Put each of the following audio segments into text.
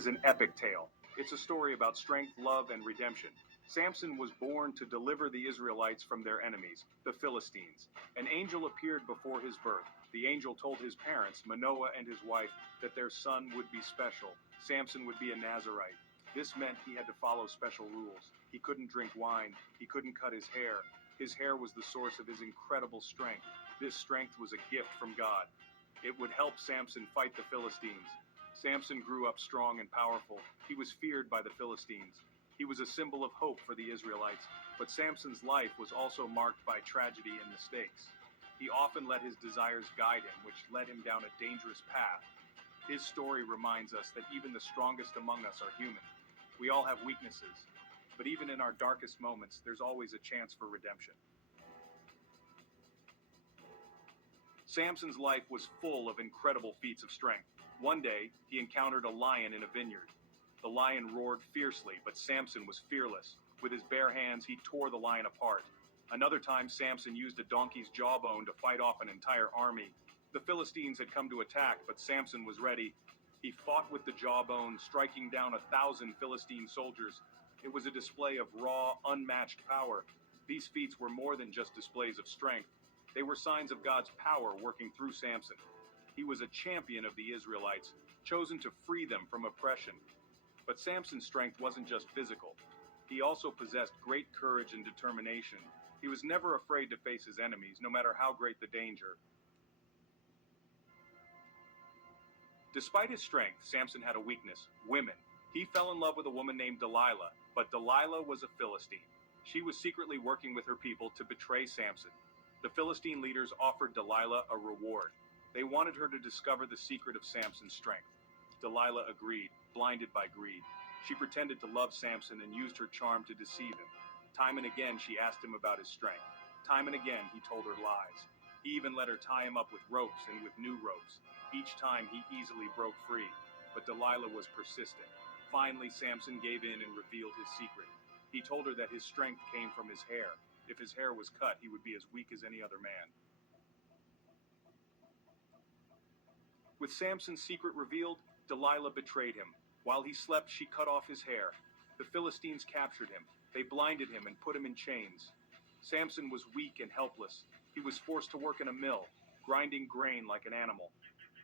is an epic tale. It's a story about strength, love, and redemption. Samson was born to deliver the Israelites from their enemies, the Philistines. An angel appeared before his birth. The angel told his parents, Manoah and his wife, that their son would be special. Samson would be a Nazarite. This meant he had to follow special rules. He couldn't drink wine. He couldn't cut his hair. His hair was the source of his incredible strength. This strength was a gift from God. It would help Samson fight the Philistines. Samson grew up strong and powerful. He was feared by the Philistines. He was a symbol of hope for the Israelites, but Samson's life was also marked by tragedy and mistakes. He often let his desires guide him, which led him down a dangerous path. His story reminds us that even the strongest among us are human. We all have weaknesses, but even in our darkest moments, there's always a chance for redemption. Samson's life was full of incredible feats of strength. One day, he encountered a lion in a vineyard. The lion roared fiercely, but Samson was fearless. With his bare hands, he tore the lion apart. Another time, Samson used a donkey's jawbone to fight off an entire army. The Philistines had come to attack, but Samson was ready. He fought with the jawbone, striking down 1,000 Philistine soldiers. It was a display of raw, unmatched power. These feats were more than just displays of strength. They were signs of God's power working through Samson. He was a champion of the Israelites, chosen to free them from oppression. But Samson's strength wasn't just physical. He also possessed great courage and determination. He was never afraid to face his enemies, no matter how great the danger. Despite his strength, Samson had a weakness: women. He fell in love with a woman named Delilah, but Delilah was a Philistine. She was secretly working with her people to betray Samson. The Philistine leaders offered Delilah a reward. They wanted her to discover the secret of Samson's strength. Delilah agreed, blinded by greed. She pretended to love Samson and used her charm to deceive him. Time and again, she asked him about his strength. Time and again, he told her lies. He even let her tie him up with ropes and with new ropes. Each time, he easily broke free. But Delilah was persistent. Finally, Samson gave in and revealed his secret. He told her that his strength came from his hair. If his hair was cut, he would be as weak as any other man. With Samson's secret revealed, Delilah betrayed him. While he slept, she cut off his hair. The Philistines captured him. They blinded him and put him in chains. Samson was weak and helpless. He was forced to work in a mill, grinding grain like an animal.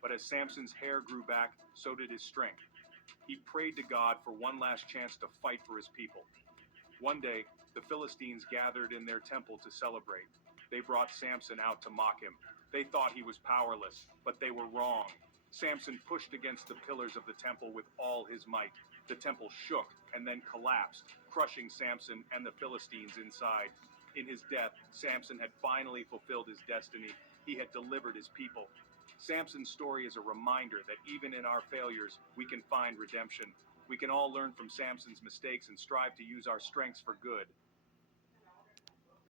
But as Samson's hair grew back, so did his strength. He prayed to God for one last chance to fight for his people. One day, the Philistines gathered in their temple to celebrate. They brought Samson out to mock him. They thought he was powerless, but they were wrong. Samson pushed against the pillars of the temple with all his might. The temple shook and then collapsed, crushing Samson and the Philistines inside. In his death, Samson had finally fulfilled his destiny. He had delivered his people. Samson's story is a reminder that even in our failures, we can find redemption. We can all learn from Samson's mistakes and strive to use our strengths for good.